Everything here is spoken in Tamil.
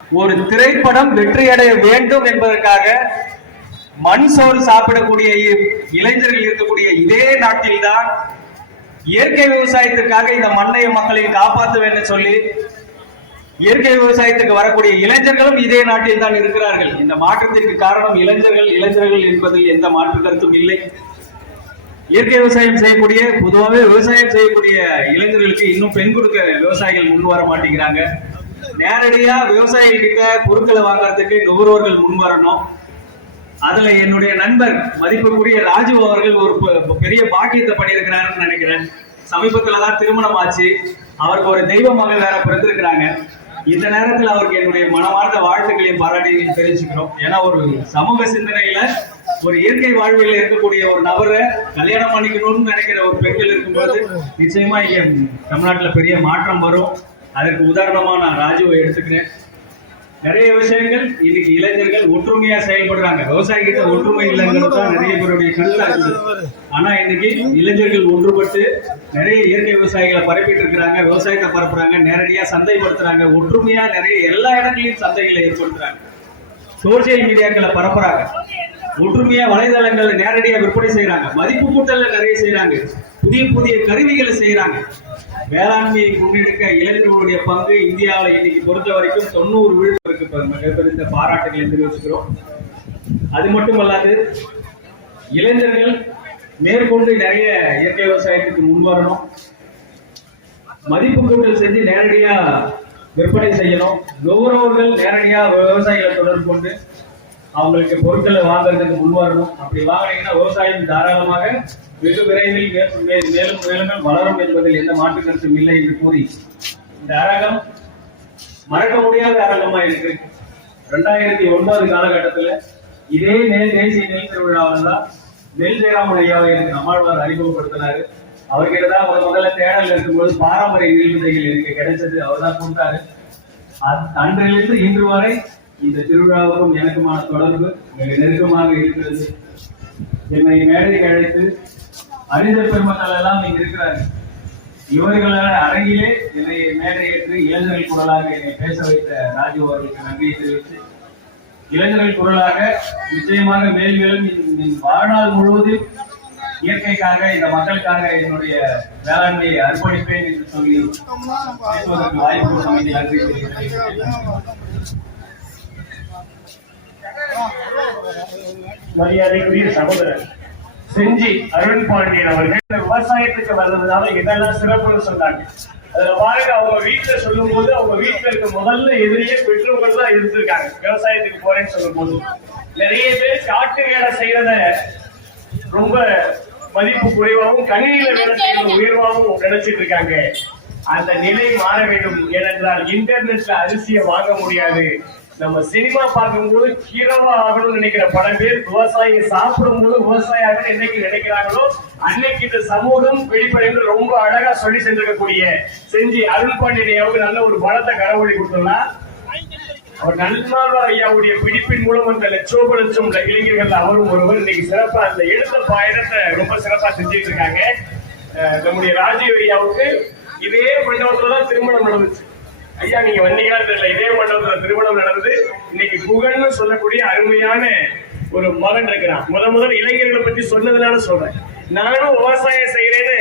ஒரு திரைப்படம் வெற்றியடைய வேண்டும் என்பதற்காக மண் சோறு சாப்பிடக்கூடிய இளைஞர்கள் இருக்கக்கூடிய இதே நாட்டில்தான் இயற்கை விவசாயத்திற்காக இந்த மண்ணைய மக்களை காப்பாற்ற வேண்டும் சொல்லி இயற்கை விவசாயத்துக்கு வரக்கூடிய இளைஞர்களும் இதே நாட்டில் தான் இருக்கிறார்கள். இந்த மாற்றத்திற்கு காரணம் இளைஞர்கள் என்பதில் எந்த மாற்று கருத்தும் இல்லை. இயற்கை விவசாயம் செய்யக்கூடிய பொதுவாகவே விவசாயம் செய்யக்கூடிய இளைஞர்களுக்கு இன்னும் பெண் கொடுக்க விவசாயிகள் முன் வர மாட்டேங்கிறாங்க. நேரடியா விவசாயிகள் கிட்ட பொருட்களை வாங்குறதுக்கு நுகர்வோர்கள் முன் வரணும். அதுல என்னுடைய நண்பர் மதிப்புக்குரிய ராஜு அவர்கள் ஒரு பெரிய பாக்கியத்தை பண்ணியிருக்கிறாருன்னு நினைக்கிறேன். சமீபத்துலதான் திருமணம் ஆச்சு. அவருக்கு ஒரு தெய்வ மகள் வேற பிறந்திருக்கிறாங்க. இந்த நேரத்தில் அவருக்கு என்னுடைய மனமார்ந்த வாழ்த்துக்களையும் பாராட்டி தெரிவிச்சுக்கிறோம். ஏன்னா ஒரு சமூக சிந்தனையில ஒரு இயற்கை வாழ்வில் இருக்கக்கூடிய ஒரு நபரை கல்யாணம் பண்ணிக்கணும்னு நினைக்கிற ஒரு பெண்கள் இருக்கும்போது நிச்சயமா இங்க தமிழ்நாட்டுல பெரிய மாற்றம் வரும். அதற்கு உதாரணமா நான் ராஜுவை எடுத்துக்கிறேன். நிறைய விஷயங்கள் இன்னைக்கு இளைஞர்கள் ஒற்றுமையா செயல்படுறாங்க. விவசாயிகிட்ட ஒற்றுமை இல்லைங்கிறது தான் நிறைய பேருடைய கருத்தா இருக்குது. ஆனா இன்னைக்கு இளைஞர்கள் ஒன்றுபட்டு நிறைய இயற்கை விவசாயிகளை பரப்பிட்டு இருக்கிறாங்க. விவசாயத்தை பரப்புறாங்க, நேரடியா சந்தைப்படுத்துறாங்க, ஒற்றுமையா நிறைய எல்லா இடங்களிலும் சந்தைகளை ஏற்படுத்துறாங்க, சோசியல் மீடியாக்களை பரப்புறாங்க, ஒற்றுமையா வலைதளங்களை நேரடியாக விற்பனை செய்யறாங்க, மதிப்பு கூட்டல்ல நிறைய செய்யறாங்க, புதிய புதிய கருவிகளை செய்யறாங்க. வேளாண்மையை முன்னெடுக்க இளைஞர்களுடைய பங்கு இந்தியாவில் இன்னைக்கு பொறுத்த வரைக்கும் 90% மிகப்பெரிய பாராட்டுகளை தெரிவிச்சுக்கிறோம். அது மட்டுமல்லாது இளைஞர்கள் மேற்கொண்டு நிறைய இயற்கை விவசாயத்துக்கு முன்வரணும், மதிப்பு கூட்டல் செஞ்சு நேரடியா விற்பனை செய்யணும். நுகர்வோர்கள் நேரடியா விவசாயிகளை தொடர்பு கொண்டு அவங்களுக்கு பொருட்களை வாங்குறதுக்கு முன்வரணும். அப்படி வாங்கினீங்கன்னா விவசாயம் தாராளமாக வெகு விரைவில் மேலும் மேலும் வளரும் என்பதில் எந்த மாற்று கருத்தும் இல்லை என்று கூறி இந்த அரங்கம் மறக்க முடியாத அரங்கமா இருக்கு. 2009 காலகட்டத்தில் இதே தேசிய நெல் திருவிழாவில் தான் நெல் ஜெயராமன் ஐயாவை எனக்கு நம்மாழ்வார் அறிமுகப்படுத்தினாரு. அவர்கிட்ட தான் முதல்ல தேடல் இருக்கும்போது பாரம்பரிய நெல் விதைகள் எனக்கு கிடைச்சது. அவர் தான் கொடுத்தாரு. அன்றிலிருந்து இன்று வரை இந்த திருவிழாவுக்கும் எனக்குமான தொடர்பு மிக நெருக்கமாக இருக்கிறது. என்னை மேடைக்கு அழைத்து அறிஞர் பெருமக்கள் எல்லாம் இங்கு இருக்கிறார்கள். இவர்களால் அரங்கிலே என்னை மேடையேற்று இளைஞர்கள் குரலாக என்னை பேச வைத்த ராஜு அவர்களுக்கு நன்றியை தெரிவித்து, இளைஞர்கள் குரலாக நிச்சயமாக மேல்மேலும் வாழ்நாள் முழுவதும் இயற்கைக்காக இந்த மக்களுக்காக என்னுடைய வேளாண்மையை அர்ப்பணிப்பேன் என்று சொல்லி பேசுவதற்கு வாய்ப்பு அமைதி நன்றி தெரிவிக்கிறேன். மரியாதைக்குரிய சகோதரர் செஞ்சி அருண் பாண்டியன் அவர்கள் விவசாயத்துக்கு வந்ததுனால இதெல்லாம் சிறப்புன்னு சொன்னாங்க. அதுல பாருங்க, அவங்க வீட்டுல சொல்லும் போது அவங்க வீட்டுல இருக்க முதல்ல எதிரியே பெற்றோர்கள் தான் இருந்திருக்காங்க. விவசாயத்துக்கு போறேன்னு சொல்லும் போது நிறைய பேர் காட்டு வேலை செய்யறத ரொம்ப மதிப்பு குறைவாகவும் கணினியில வேலை செய்யறது உயர்வாகவும் நினைச்சிட்டு இருக்காங்க. அந்த நிலை மாற வேண்டும். ஏனென்றால் இன்டர்நெட்ல அரிசியை வாங்க முடியாது. நம்ம சினிமா பார்க்கும்போது ஹீரோவா ஆகணும்னு நினைக்கிற பல பேர் விவசாயியை சாப்பிடும் போது விவசாயியாக என்னைக்கு நினைக்கிறாங்களோ அன்னைக்கு இந்த சமூகம் வெளிப்படைந்து ரொம்ப அழகா சொல்லி சென்றிருக்கக்கூடிய செஞ்சி அருள் பாண்டியன் அவங்க நல்ல ஒரு பலத்தை கரவொலி கொடுத்துள்ளார். அவர் நல்நாள்வார் ஐயாவுடைய பிடிப்பின் மூலம் அந்த லட்சோபலட்சம் இளைஞர்கள் அவரும் ஒருவர் இன்னைக்கு சிறப்பா அந்த எடுத்த பயணத்தை ரொம்ப சிறப்பா செஞ்சுட்டு இருக்காங்க. நம்முடைய ராஜீவ் ஐயாவுக்கு இதே மண்டபத்துலதான் திருமணம் நடந்துச்சு. ஐயா நீங்க வந்தீங்கன்னா தெரியல, இதே மண்டபத்துல திருமணம் நடந்தது. இன்னைக்கு புகழ்னு சொல்லக்கூடிய அருமையான ஒரு மகன் இருக்கிறான். முதல் இளைஞர்களை பத்தி சொன்னதுனால சொல்றேன். நானும் விவசாயம் செய்யறேன்னு